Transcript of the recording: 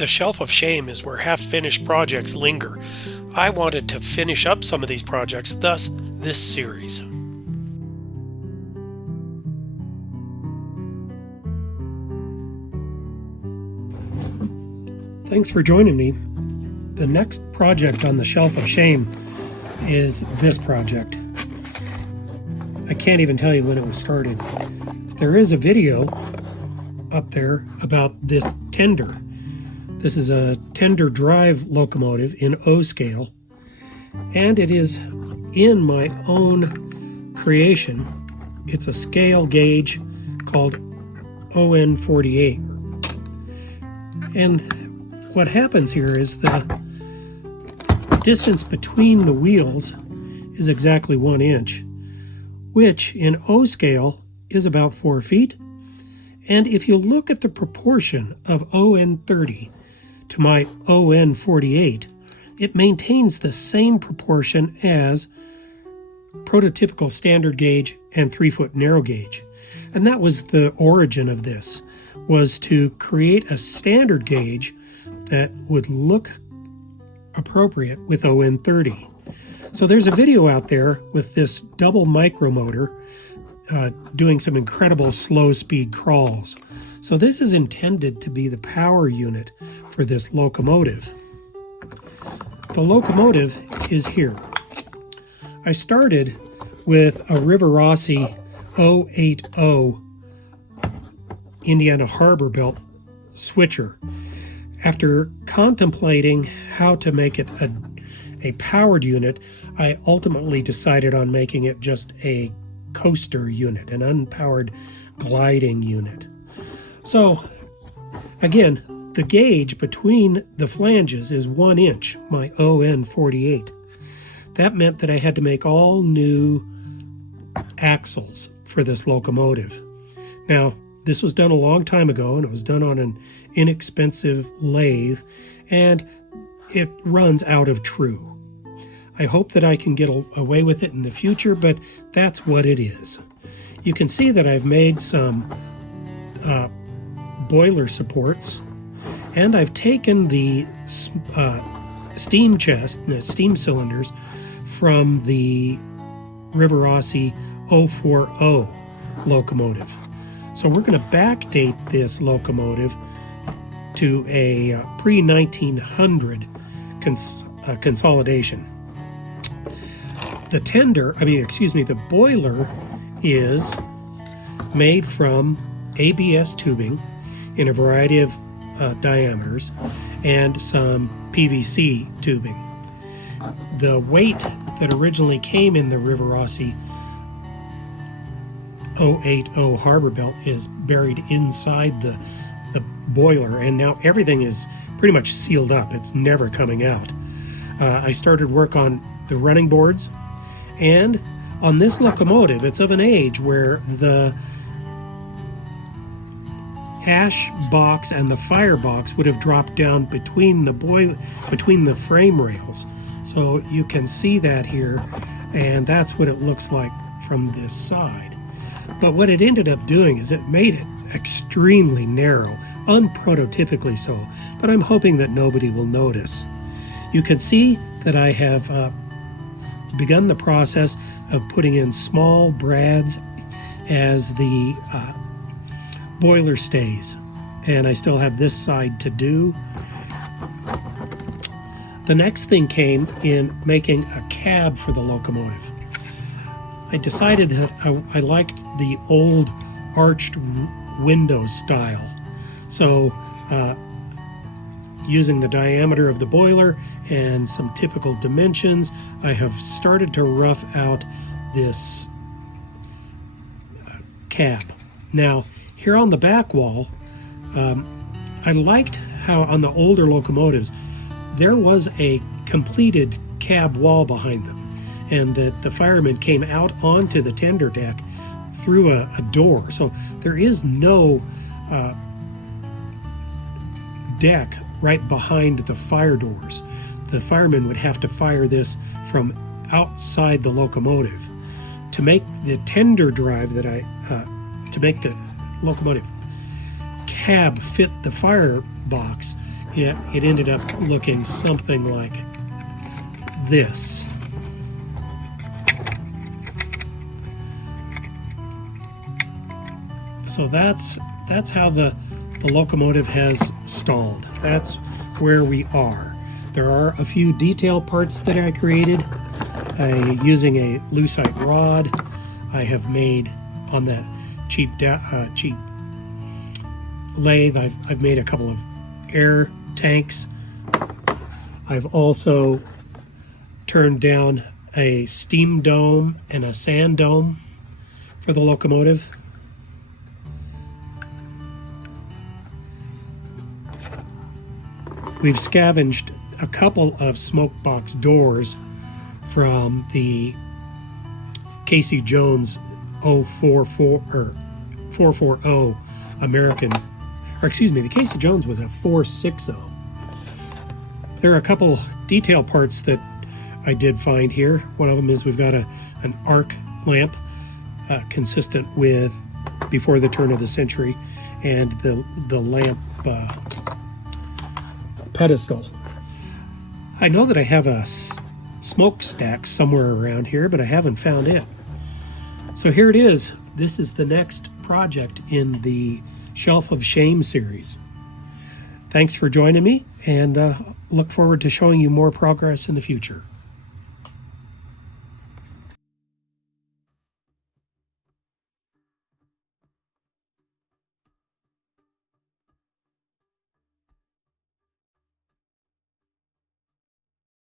The shelf of shame is where half-finished projects linger. I wanted to finish up some of these projects, thus this series. Thanks for joining me. The next project on the shelf of shame is this project. I can't even tell you when it was started. There is a video up there about this tender. This is a tender drive locomotive in O-scale, and it is in my own creation. It's a scale gauge called ON48. And what happens here is the distance between the wheels is exactly 1 inch, which in O-scale is about 4 feet. And if you look at the proportion of ON30 to my ON48, it maintains the same proportion as prototypical standard gauge and 3-foot narrow gauge. And that was the origin of this, was to create a standard gauge that would look appropriate with ON30. So there's a video out there with this double micromotor doing some incredible slow speed crawls. So this is intended to be the power unit for this locomotive. The locomotive is here. I started with a Rivarossi 080 Indiana Harbor built switcher. After contemplating how to make it a powered unit, I ultimately decided on making it just a coaster unit, an unpowered gliding unit. So again, the gauge between the flanges is 1 inch, my ON48. That meant that I had to make all new axles for this locomotive. Now, this was done a long time ago, and it was done on an inexpensive lathe, and it runs out of true. I hope that I can get away with it in the future, but that's what it is. You can see that I've made some boiler supports, and I've taken the steam chest, the steam cylinders, from the Rivarossi 040 locomotive. So we're going to backdate this locomotive to a pre-1900 consolidation. The boiler is made from ABS tubing in a variety of diameters and some PVC tubing. The weight that originally came in the Rivarossi 080 Harbor Belt is buried inside the boiler, and now everything is pretty much sealed up. It's never coming out. I started work on the running boards, and on this locomotive, it's of an age where the ash box and the firebox would have dropped down between the frame rails. So you can see that here, and that's what it looks like from this side. But what it ended up doing is it made it extremely narrow, unprototypically so, but I'm hoping that nobody will notice. You can see that I have begun the process of putting in small brads as the boiler stays, and I still have this side to do. The next thing came in making a cab for the locomotive. I decided that I liked the old arched window style. So using the diameter of the boiler and some typical dimensions, I have started to rough out this cab. Now, here on the back wall, I liked how on the older locomotives, there was a completed cab wall behind them, and that the firemen came out onto the tender deck through a door. So there is no deck right behind the fire doors. The firemen would have to fire this from outside the locomotive. To make the tender drive that to make the locomotive cab fit the firebox, it ended up looking something like this. So that's how the locomotive has stalled. That's where we are. There are a few detail parts that I created using a lucite rod. I have made on that cheap lathe. I've made a couple of air tanks. I've also turned down a steam dome and a sand dome for the locomotive. We've scavenged a couple of smoke box doors from the Casey Jones 440 American, or excuse me, the Casey Jones was a 460. There are a couple detail parts that I did find here. One of them is we've got an arc lamp consistent with before the turn of the century, and the lamp pedestal. I know that I have a smokestack somewhere around here, but I haven't found it. So here it is. This is the next project in the Shelf of Shame series. Thanks for joining me, and look forward to showing you more progress in the future.